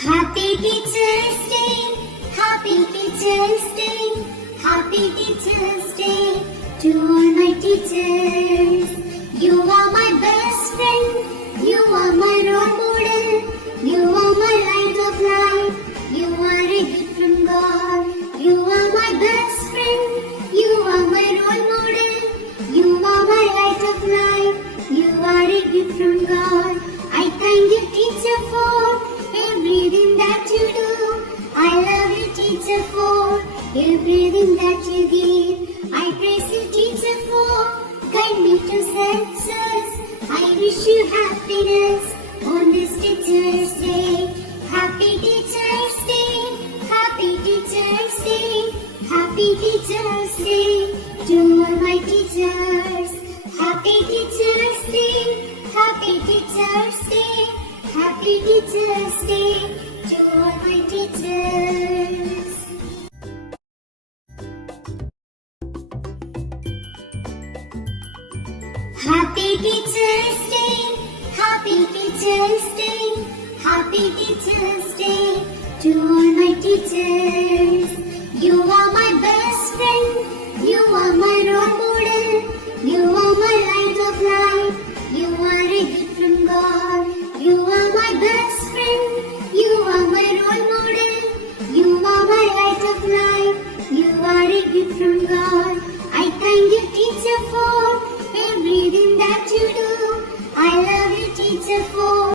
Happy Teacher's Day, Happy Teacher's Day, Happy Teacher's Day to all my teachers. You are my best friend, you are my role model, you are my light of life, you are a gift from God. You are my best friend, you are my role model, you are my light of life, you are a gift from God. I thank you, teacher, for everything that you do. I love you, teacher, for everything that you give. I praise you, teacher, for guide me to success. I wish you happiness on this Teacher's Day. Happy Teacher's Day, Happy Teacher's Day, Happy Teacher's Day to all my teachers. Happy Teacher's Day, Happy Teacher's Day, Happy Teacher's Day to all my teachers. Happy Teacher's Day, Happy Teacher's Day, Happy Teacher's Day to all my teachers. You are my